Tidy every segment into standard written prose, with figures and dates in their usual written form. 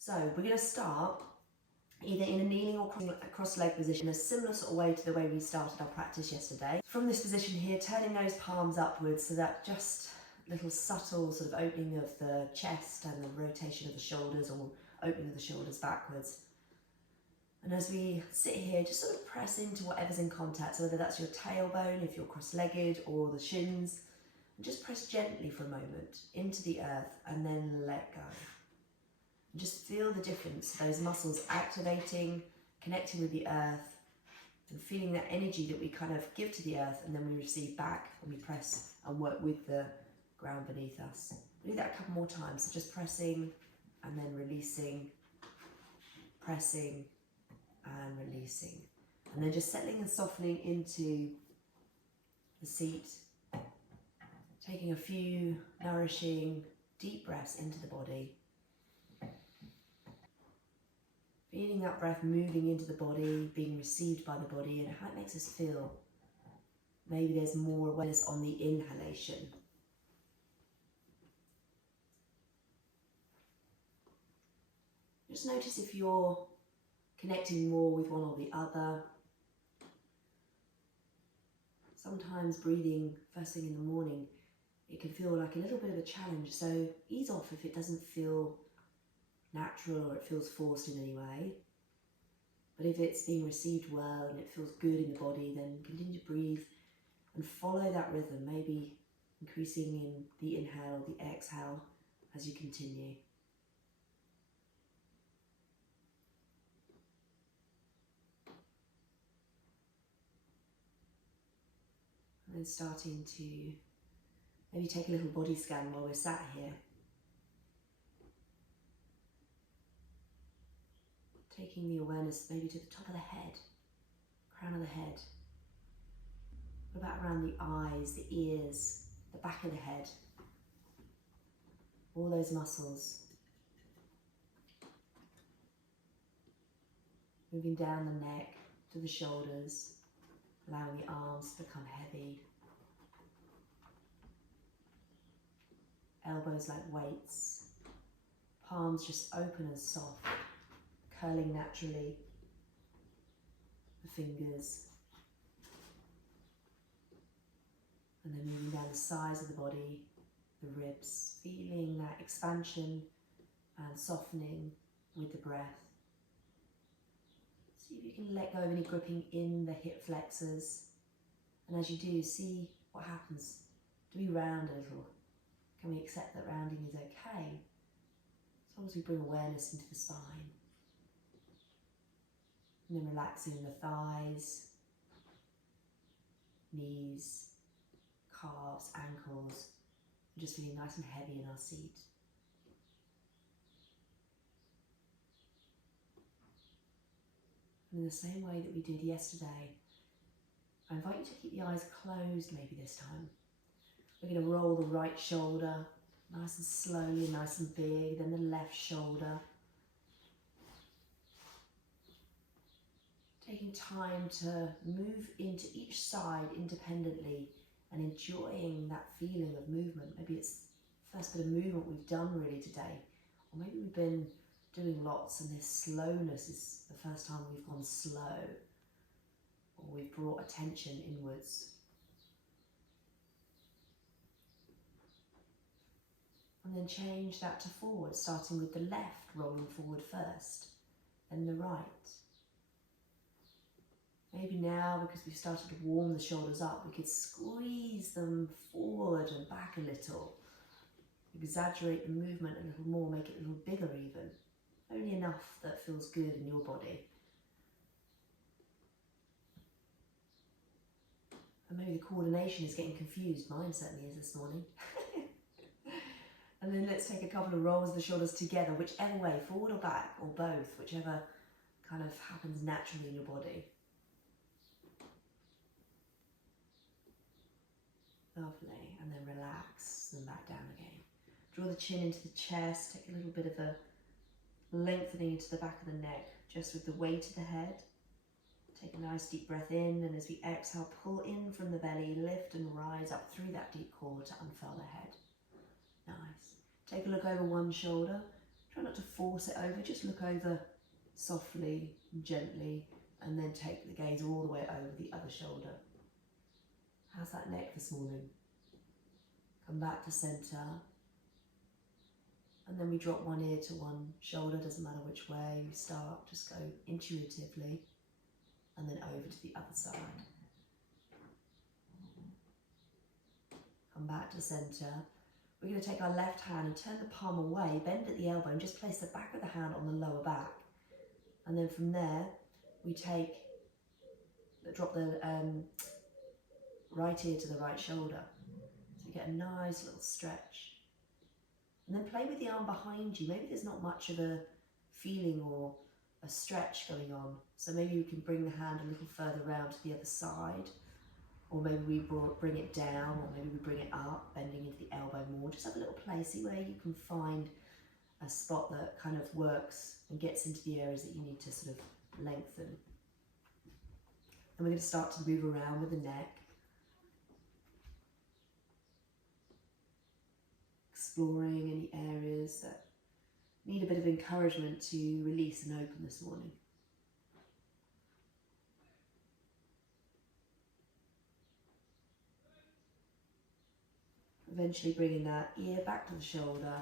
So we're going to start either in a kneeling or cross leg position, a similar sort of way to the way we started our practice yesterday. From this position here, turning those palms upwards, so that just little subtle sort of opening of the chest and the rotation of the shoulders, or opening of the shoulders backwards. And as we sit here, just sort of press into whatever's in contact, so whether that's your tailbone, if you're cross-legged, or the shins, and just press gently for a moment into the earth and then let go. And just feel the difference, those muscles activating, connecting with the earth, and feeling that energy that we kind of give to the earth and then we receive back when we press and work with the ground beneath us. We'll do that a couple more times, so just pressing and then releasing, pressing and releasing. And then just settling and softening into the seat, taking a few nourishing deep breaths into the body. Feeling that breath moving into the body, being received by the body, and how it makes us feel. Maybe there's more awareness on the inhalation. Just notice if you're connecting more with one or the other. Sometimes breathing first thing in the morning, it can feel like a little bit of a challenge, so ease off if it doesn't feel natural or it feels forced in any way. But if it's being received well and it feels good in the body, then continue to breathe and follow that rhythm, maybe increasing in the inhale, the exhale as you continue. And then starting to maybe take a little body scan while we're sat here. Taking the awareness maybe to the top of the head, crown of the head. What about around the eyes, the ears, the back of the head? All those muscles. Moving down the neck to the shoulders, allowing the arms to become heavy. Elbows like weights. Palms just open and soft. Curling naturally, the fingers, and then moving down the sides of the body, the ribs, feeling that expansion and softening with the breath. See if you can let go of any gripping in the hip flexors, and as you do, see what happens. Do we round a little? Can we accept that rounding is okay, as long as we bring awareness into the spine? And then relaxing the thighs, knees, calves, ankles, and just feeling nice and heavy in our seat. And in the same way that we did yesterday, I invite you to keep the eyes closed maybe this time. We're going to roll the right shoulder, nice and slowly, nice and big, then the left shoulder. Taking time to move into each side independently and enjoying that feeling of movement. Maybe it's the first bit of movement we've done really today, or maybe we've been doing lots and this slowness is the first time we've gone slow, or we've brought attention inwards. And then change that to forward, starting with the left, rolling forward first, then the right. Maybe now, because we've started to warm the shoulders up, we could squeeze them forward and back a little. Exaggerate the movement a little more, make it a little bigger even. Only enough that feels good in your body. And maybe the coordination is getting confused. Mine certainly is this morning. And then let's take a couple of rolls of the shoulders together, whichever way, forward or back, or both, whichever kind of happens naturally in your body. Lovely, and then relax, then back down again. Draw the chin into the chest, take a little bit of a lengthening into the back of the neck, just with the weight of the head. Take a nice deep breath in, and as we exhale, pull in from the belly, lift and rise up through that deep core to unfurl the head. Nice. Take a look over one shoulder, Try not to force it over, just look over softly and gently, and then take the gaze all the way over the other shoulder. How's that neck this morning? Come back to centre. And then we drop one ear to one shoulder, doesn't matter which way we start, just go intuitively, and then over to the other side. Come back to centre. We're going to take our left hand and turn the palm away, bend at the elbow, and just place the back of the hand on the lower back. And then from there, we drop the right ear to the right shoulder. So you get a nice little stretch. And then play with the arm behind you. Maybe there's not much of a feeling or a stretch going on. So maybe we can bring the hand a little further round to the other side. Or maybe we bring it down, or maybe we bring it up, bending into the elbow more. Just have a little play, see where you can find a spot that kind of works and gets into the areas that you need to sort of lengthen. And we're going to start to move around with the neck. Exploring any areas that need a bit of encouragement to release and open this morning. Eventually bringing that ear back to the shoulder,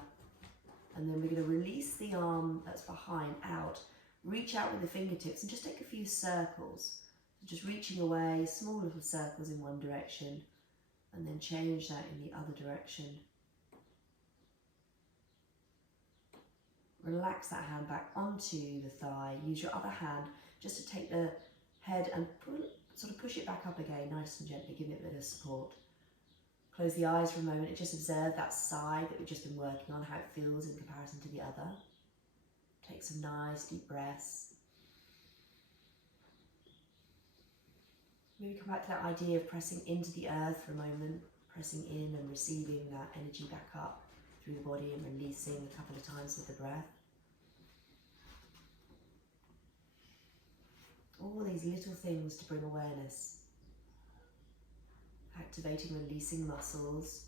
and then we're going to release the arm that's behind out, reach out with the fingertips and just take a few circles. So just reaching away, small little circles in one direction, and then change that in the other direction. Relax that hand back onto the thigh. Use your other hand just to take the head and sort of push it back up again, nice and gently, give it a bit of support. Close the eyes for a moment and just observe that side that we've just been working on, how it feels in comparison to the other. Take some nice deep breaths. Maybe come back to that idea of pressing into the earth for a moment, pressing in and receiving that energy back up through the body and releasing a couple of times with the breath. All these little things to bring awareness. Activating, releasing muscles.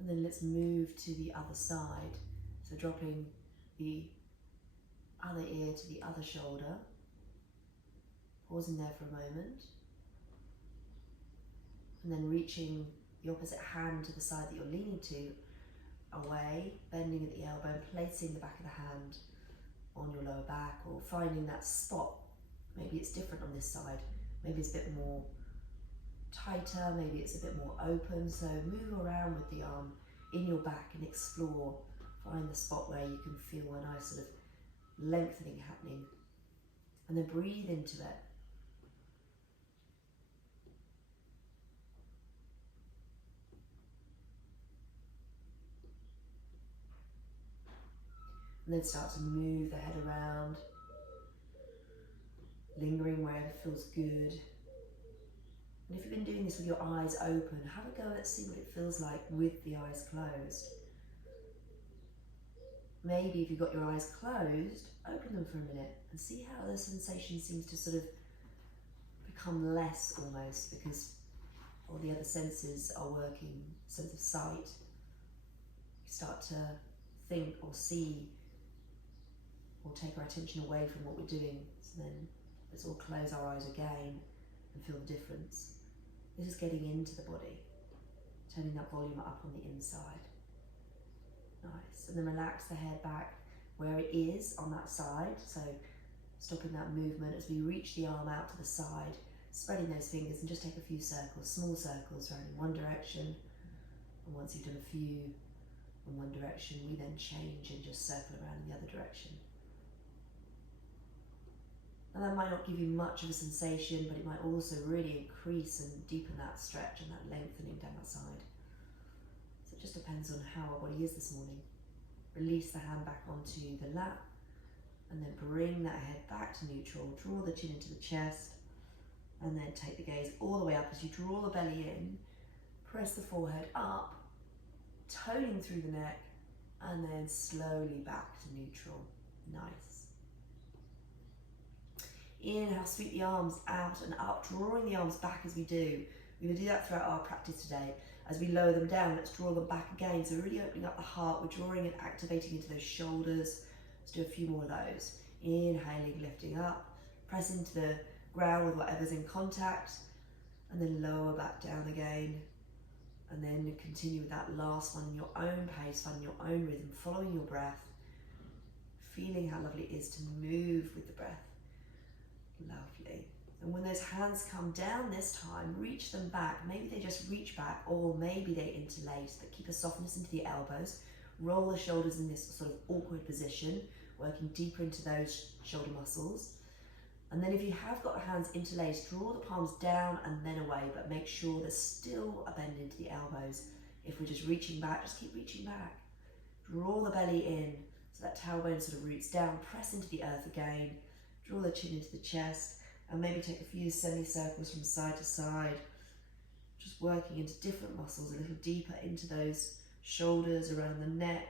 And then let's move to the other side. So dropping the other ear to the other shoulder. Pausing there for a moment. And then reaching the opposite hand to the side that you're leaning to, away, bending at the elbow, and placing the back of the hand on your lower back, or finding that spot. Maybe it's different on this side. Maybe it's a bit more tighter, maybe it's a bit more open. So move around with the arm in your back and explore. Find the spot where you can feel a nice sort of lengthening happening. And then breathe into it. And then start to move the head around. Lingering wherever feels good. And if you've been doing this with your eyes open, have a go at seeing what it feels like with the eyes closed. Maybe if you've got your eyes closed, open them for a minute and see how the sensation seems to sort of become less almost, because all the other senses are working, sense of sight. You start to think or see or take our attention away from what we're doing. So then let's all close our eyes again and feel the difference. This is getting into the body, turning that volume up on the inside. Nice. And then relax the head back where it is on that side. So stopping that movement as we reach the arm out to the side, spreading those fingers, and just take a few circles, small circles around in one direction. And once you've done a few in one direction, we then change and just circle around in the other direction. And that might not give you much of a sensation, but it might also really increase and deepen that stretch and that lengthening down that side. So it just depends on how our body is this morning. Release the hand back onto the lap, and then bring that head back to neutral. Draw the chin into the chest, and then take the gaze all the way up as you draw the belly in. Press the forehead up, toning through the neck, and then slowly back to neutral. Nice. Inhale, sweep the arms out and up, drawing the arms back as we do. We're going to do that throughout our practice today. As we lower them down, let's draw them back again. So we're really opening up the heart. We're drawing and activating into those shoulders. Let's do a few more of those. Inhaling, lifting up, press into the ground with whatever's in contact, and then lower back down again. And then continue with that last one in your own pace, finding your own rhythm, following your breath, feeling how lovely it is to move with the breath. Lovely. And when those hands come down this time, reach them back. Maybe they just reach back, or maybe they interlace, but keep a softness into the elbows. Roll the shoulders in this sort of awkward position, working deeper into those shoulder muscles. And then if you have got the hands interlaced, draw the palms down and then away, but make sure there's still a bend into the elbows. If we're just reaching back, just keep reaching back. Draw the belly in, so that tailbone sort of roots down, press into the earth again, draw the chin into the chest, and maybe take a few semicircles from side to side, just working into different muscles, a little deeper into those shoulders, around the neck,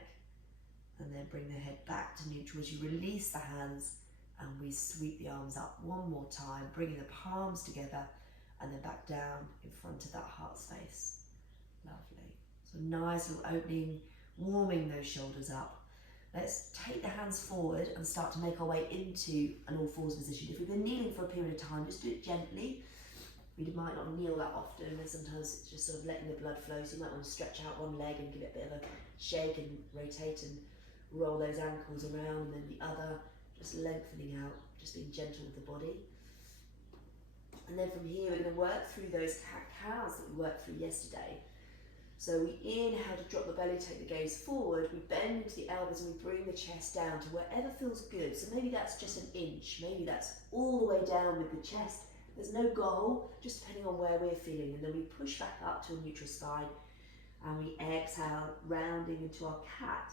and then bring the head back to neutral as you release the hands, and we sweep the arms up one more time, bringing the palms together, and then back down in front of that heart space. Lovely. So nice little opening, warming those shoulders up. Let's take the hands forward and start to make our way into an all fours position. If we've been kneeling for a period of time, just do it gently. We might not kneel that often, and sometimes it's just sort of letting the blood flow, so you might want to stretch out one leg and give it a bit of a shake and rotate and roll those ankles around, and then the other, just lengthening out, just being gentle with the body. And then from here, we're going to work through those cat-cows that we worked through yesterday. So we inhale to drop the belly, take the gaze forward, we bend into the elbows and we bring the chest down to wherever feels good. So maybe that's just an inch, maybe that's all the way down with the chest. There's no goal, just depending on where we're feeling. And then we push back up to a neutral spine and we exhale, rounding into our cat.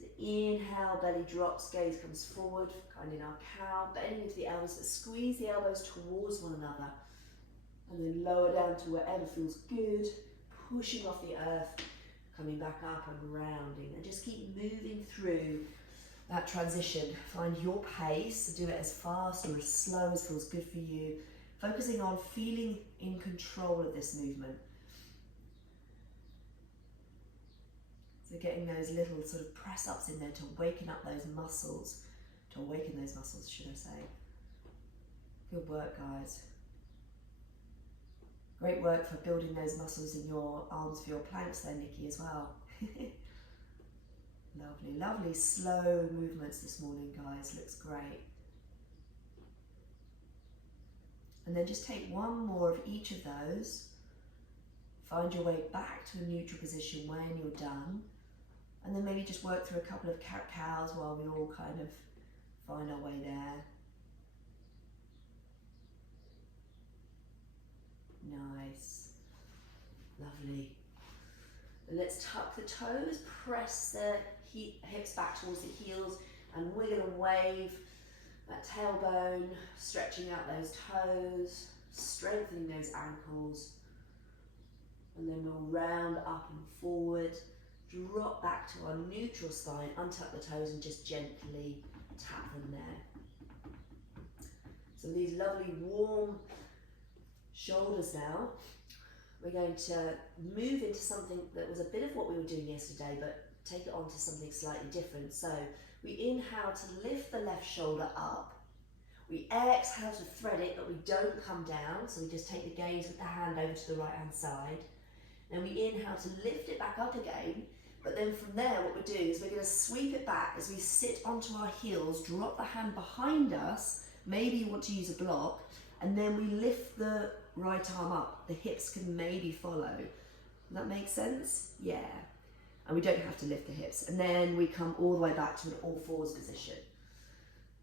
So inhale, belly drops, gaze comes forward, kind in our cow, bending into the elbows, but squeeze the elbows towards one another. And then lower down to wherever feels good. Pushing off the earth, coming back up and rounding, and just keep moving through that transition. Find your pace, do it as fast or as slow as feels good for you, focusing on feeling in control of this movement. So getting those little sort of press ups in there to waken up those muscles, to awaken those muscles, should I say. Good work, guys. Great work for building those muscles in your arms for your planks there, Nikki, as well. Lovely, lovely slow movements this morning, guys. Looks great. And then just take one more of each of those. Find your way back to a neutral position when you're done. And then maybe just work through a couple of cat-cows while we all kind of find our way there. Nice, lovely. And let's tuck the toes, press the hips back towards the heels and wiggle and wave that tailbone, stretching out those toes, strengthening those ankles. And then we'll round up and forward, drop back to our neutral spine, untuck the toes and just gently tap them there. So these lovely warm shoulders now, we're going to move into something that was a bit of what we were doing yesterday, but take it on to something slightly different. So we inhale to lift the left shoulder up. We exhale to thread it, but we don't come down. So we just take the gaze with the hand over to the right hand side. Then we inhale to lift it back up again. But then from there, what we're doing is we're going to sweep it back as we sit onto our heels, drop the hand behind us. Maybe you want to use a block. And then we lift the right arm up. The hips can maybe follow. Does that make sense? Yeah. And we don't have to lift the hips. And then we come all the way back to an all fours position.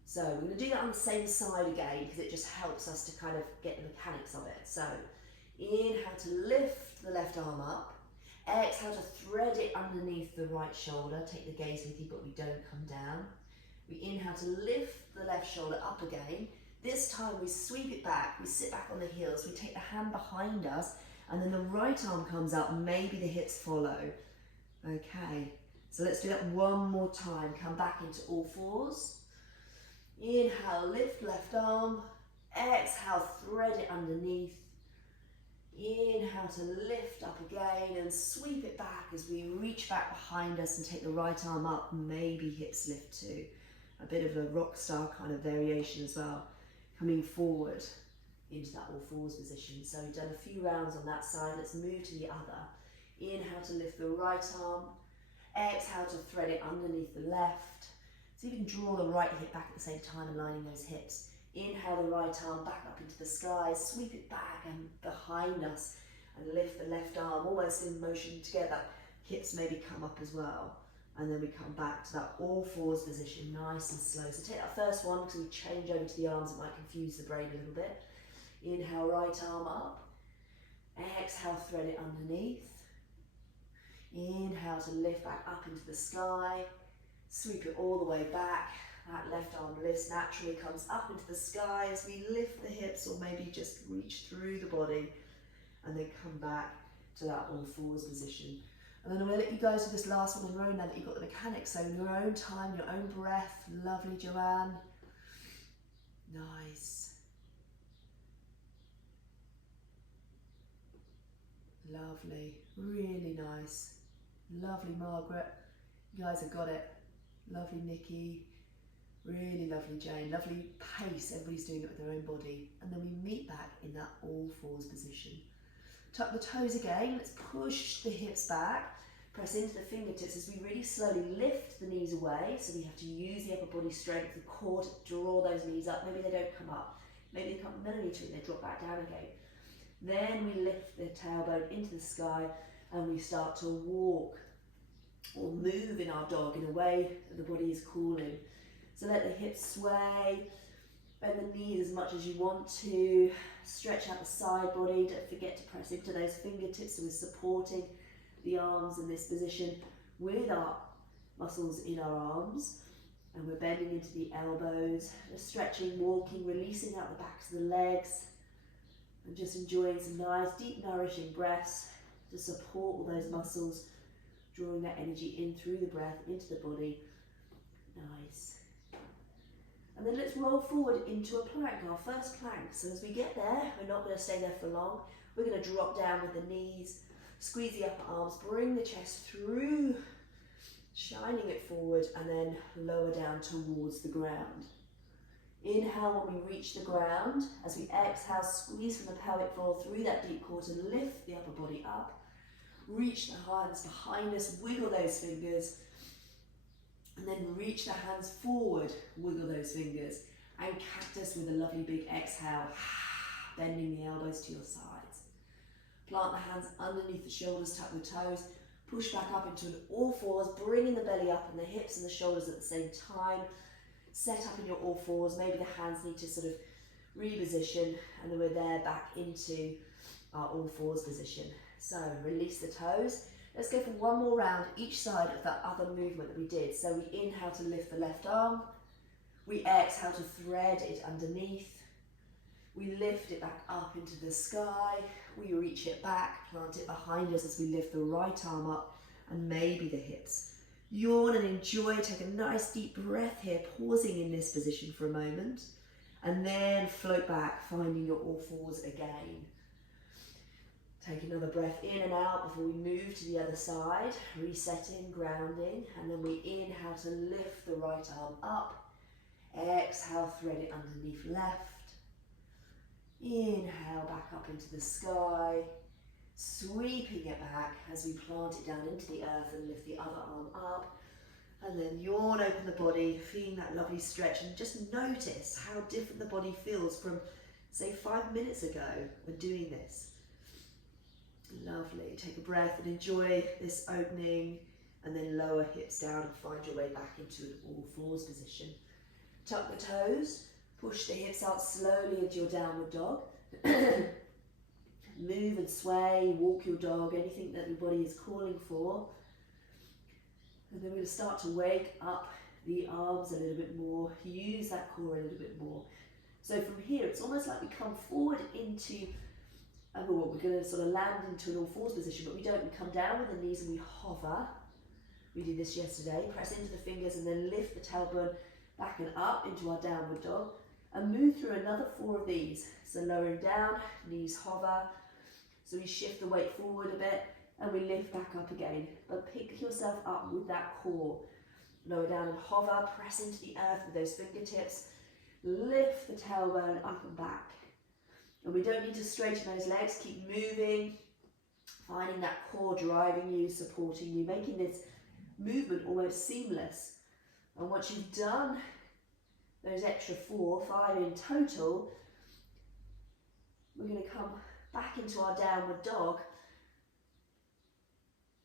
So we're going to do that on the same side again because it just helps us to kind of get the mechanics of it. So inhale to lift the left arm up. Exhale to thread it underneath the right shoulder. Take the gaze with you, but we don't come down. We inhale to lift the left shoulder up again. This time we sweep it back, we sit back on the heels, we take the hand behind us, and then the right arm comes up, maybe the hips follow. Okay, so let's do that one more time. Come back into all fours. Inhale, lift left arm. Exhale, thread it underneath. Inhale to lift up again and sweep it back as we reach back behind us and take the right arm up, maybe hips lift too. A bit of a rock star kind of variation as well. Coming forward into that all fours position. So we've done a few rounds on that side. Let's move to the other. Inhale to lift the right arm. Exhale to thread it underneath the left. So you can draw the right hip back at the same time, aligning those hips. Inhale the right arm back up into the sky, sweep it back and behind us, and lift the left arm almost in motion together. Hips maybe come up as well. And then we come back to that all fours position, nice and slow. So take that first one, because we change over to the arms, it might confuse the brain a little bit. Inhale, right arm up. Exhale, thread it underneath. Inhale to lift back up into the sky. Sweep it all the way back. That left arm lifts naturally, comes up into the sky as we lift the hips, or maybe just reach through the body, and then come back to that all fours position. And then I'm going to let you guys do this last one on your own now that you've got the mechanics. So in your own time, your own breath. Lovely, Joanne. Nice. Lovely. Really nice. Lovely, Margaret. You guys have got it. Lovely, Nikki. Really lovely, Jane. Lovely pace. Everybody's doing it with their own body. And then we meet back in that all fours position. Tuck the toes again. Let's push the hips back. Press into the fingertips as we really slowly lift the knees away. So we have to use the upper body strength, the core to draw those knees up. Maybe they don't come up. Maybe they come a millimetre and they drop back down again. Then we lift the tailbone into the sky and we start to walk or move in our dog in a way that the body is calling. So let the hips sway, bend the knees as much as you want to, stretch out the side body, don't forget to press into those fingertips so we're supporting the arms in this position with our muscles in our arms, and we're bending into the elbows, just stretching, walking, releasing out the backs of the legs, and just enjoying some nice deep nourishing breaths to support all those muscles, drawing that energy in through the breath into the body. Nice. And then let's roll forward into a plank, our first plank. So as we get there, we're not going to stay there for long. We're going to drop down with the knees, squeeze the upper arms, bring the chest through, shining it forward, and then lower down towards the ground. Inhale when we reach the ground. As we exhale, squeeze from the pelvic floor through that deep core to lift the upper body up. Reach the hands behind us, wiggle those fingers. And then reach the hands forward, wiggle those fingers, and cactus with a lovely big exhale, bending the elbows to your sides. Plant the hands underneath the shoulders, tuck the toes, push back up into an all fours, bringing the belly up and the hips and the shoulders at the same time. Set up in your all fours, maybe the hands need to sort of reposition, and then we're there back into our all fours position. So release the toes. Let's go for one more round each side of that other movement that we did. So we inhale to lift the left arm. We exhale to thread it underneath. We lift it back up into the sky. We reach it back, plant it behind us as we lift the right arm up and maybe the hips. Yawn and enjoy. Take a nice deep breath here, pausing in this position for a moment. And then float back, finding your all fours again. Take another breath in and out before we move to the other side, resetting, grounding, and then we inhale to lift the right arm up. Exhale, thread it underneath left. Inhale back up into the sky, sweeping it back as we plant it down into the earth and lift the other arm up. And then yawn, open the body, feeling that lovely stretch, and just notice how different the body feels from, say, 5 minutes ago when doing this. Lovely. Take a breath and enjoy this opening, and then lower hips down and find your way back into an all fours position. Tuck the toes, push the hips out slowly into your downward dog. Move and sway, walk your dog, anything that your body is calling for. And then we're going to start to wake up the arms a little bit more, use that core a little bit more. So from here, it's almost like we come forward into we're going to sort of land into an all fours position, but we don't. We come down with the knees and we hover. We did this yesterday. Press into the fingers and then lift the tailbone back and up into our downward dog. And move through another 4 of these. So lowering down, knees hover. So we shift the weight forward a bit and we lift back up again. But pick yourself up with that core. Lower down and hover, press into the earth with those fingertips. Lift the tailbone up and back. And we don't need to straighten those legs, keep moving, finding that core driving you, supporting you, making this movement almost seamless. And once you've done those extra 4, 5 in total, we're going to come back into our downward dog.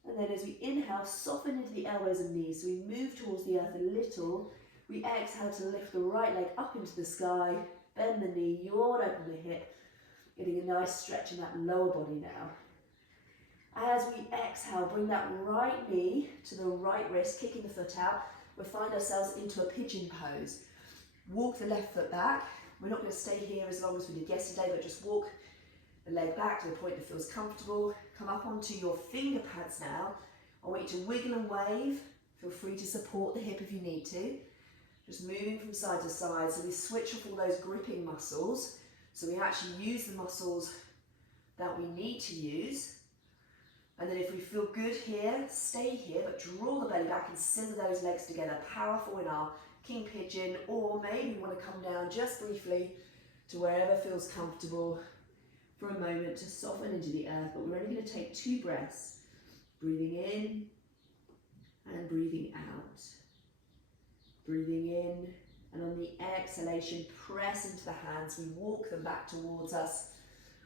And then as we inhale, soften into the elbows and knees. So we move towards the earth a little. We exhale to lift the right leg up into the sky, bend the knee, yawn open the hip, getting a nice stretch in that lower body now. As we exhale, bring that right knee to the right wrist, kicking the foot out. We'll find ourselves into a pigeon pose. Walk the left foot back. We're not going to stay here as long as we did yesterday, but just walk the leg back to the point that feels comfortable. Come up onto your finger pads now. I want you to wiggle and wave. Feel free to support the hip if you need to. Just moving from side to side. So we switch off all those gripping muscles. So we actually use the muscles that we need to use. And then if we feel good here, stay here, but draw the belly back and scissor those legs together. Powerful in our king pigeon, or maybe you want to come down just briefly to wherever feels comfortable for a moment to soften into the earth. But we're only going to take 2 breaths. Breathing in and breathing out. Breathing in, and on the exhalation, press into the hands. We walk them back towards us.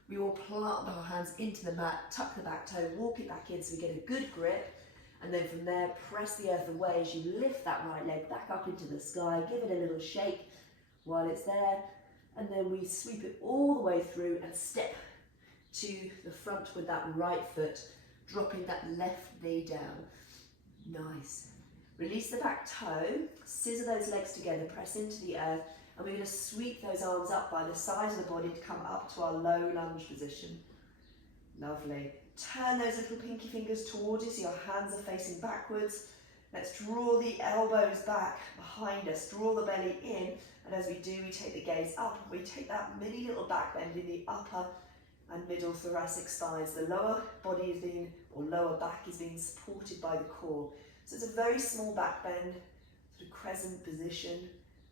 We will plant our hands into the mat, tuck the back toe, walk it back in so we get a good grip. And then from there, press the earth away as you lift that right leg back up into the sky. Give it a little shake while it's there. And then we sweep it all the way through and step to the front with that right foot, dropping that left knee down. Nice. Release the back toe, scissor those legs together, press into the earth, and we're going to sweep those arms up by the sides of the body to come up to our low lunge position. Lovely. Turn those little pinky fingers towards you so your hands are facing backwards. Let's draw the elbows back behind us, draw the belly in, and as we do, we take the gaze up. We take that mini little back bend in the upper and middle thoracic spines. The lower body is being, or lower back is being supported by the core. So it's a very small back bend, sort of crescent position.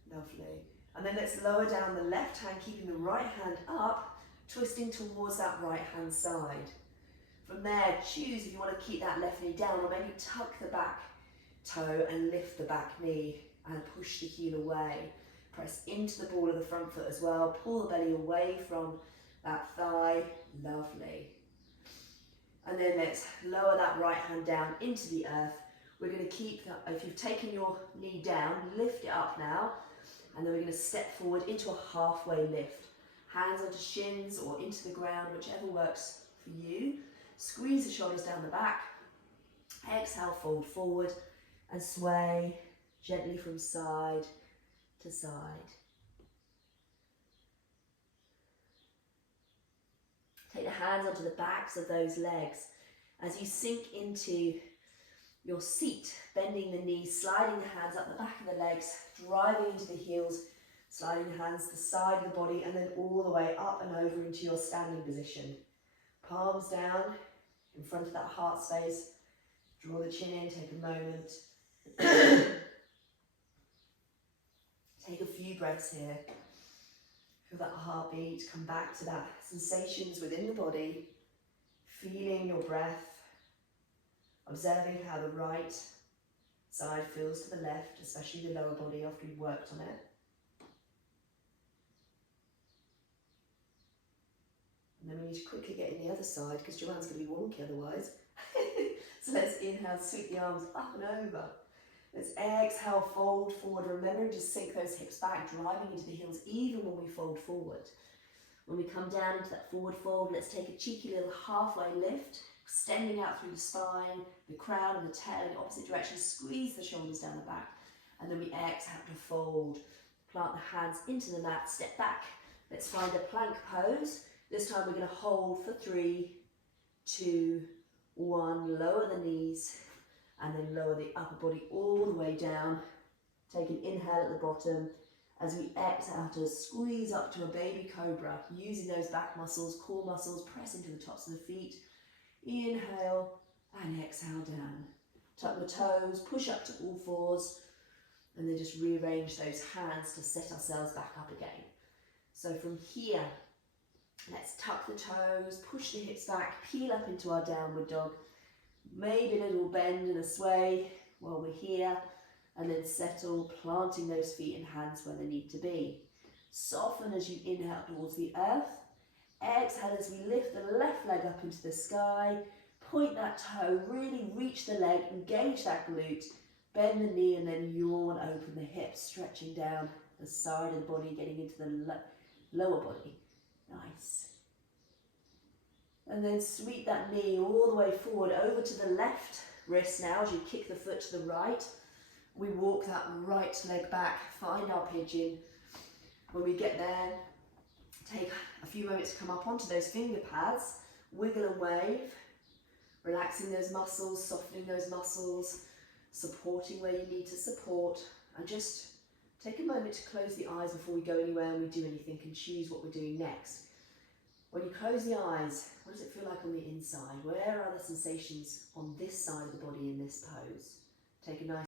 Lovely. And then let's lower down the left hand, keeping the right hand up, twisting towards that right hand side. From there, choose if you want to keep that left knee down, or maybe tuck the back toe and lift the back knee and push the heel away. Press into the ball of the front foot as well. Pull the belly away from that thigh. Lovely. And then let's lower that right hand down into the earth. We're going to keep that, if you've taken your knee down, lift it up now. And then we're going to step forward into a halfway lift. Hands onto shins or into the ground, whichever works for you. Squeeze the shoulders down the back. Exhale, fold forward and sway gently from side to side. Take the hands onto the backs of those legs as you sink into your seat, bending the knees, sliding the hands up the back of the legs, driving into the heels, sliding the hands to the side of the body, and then all the way up and over into your standing position. Palms down in front of that heart space. Draw the chin in, take a moment. Take a few breaths here. Feel that heartbeat, come back to that sensations within the body, feeling your breath, observing how the right side feels to the left, especially the lower body after you've worked on it. And then we need to quickly get in the other side because Joanne's going to be wonky otherwise. So let's inhale, sweep the arms up and over. Let's exhale, fold forward. Remembering to sink those hips back, driving into the heels even when we fold forward. When we come down into that forward fold, let's take a cheeky little halfway lift, extending out through the spine, the crown and the tail in the opposite direction. Squeeze the shoulders down the back. And then we exhale to fold. Plant the hands into the mat, step back. Let's find a plank pose. This time we're going to hold for 3, 2, 1. Lower the knees and then lower the upper body all the way down. Take an inhale at the bottom As we exhale to squeeze up to a baby cobra, using those back muscles, core muscles, press into the tops of the feet. Inhale and exhale down. Tuck the toes, push up to all fours, and then just rearrange those hands to set ourselves back up again. So from here, let's tuck the toes, push the hips back, peel up into our downward dog. Maybe a little bend and a sway while we're here, and then settle, planting those feet and hands where they need to be. Soften as you inhale towards the earth. Exhale as we lift the left leg up into the sky. Point that toe, really reach the leg, engage that glute, bend the knee, and then yawn, open the hips, stretching down the side of the body, getting into the lower body. Nice. And then sweep that knee all the way forward over to the left wrist now as you kick the foot to the right. We walk that right leg back, find our pigeon. When we get there, take a few moments to come up onto those finger pads, wiggle and wave, relaxing those muscles, softening those muscles, supporting where you need to support, and just take a moment to close the eyes before we go anywhere and we do anything and choose what we're doing next. When you close the eyes, what does it feel like on the inside? Where are the sensations on this side of the body in this pose? Take a nice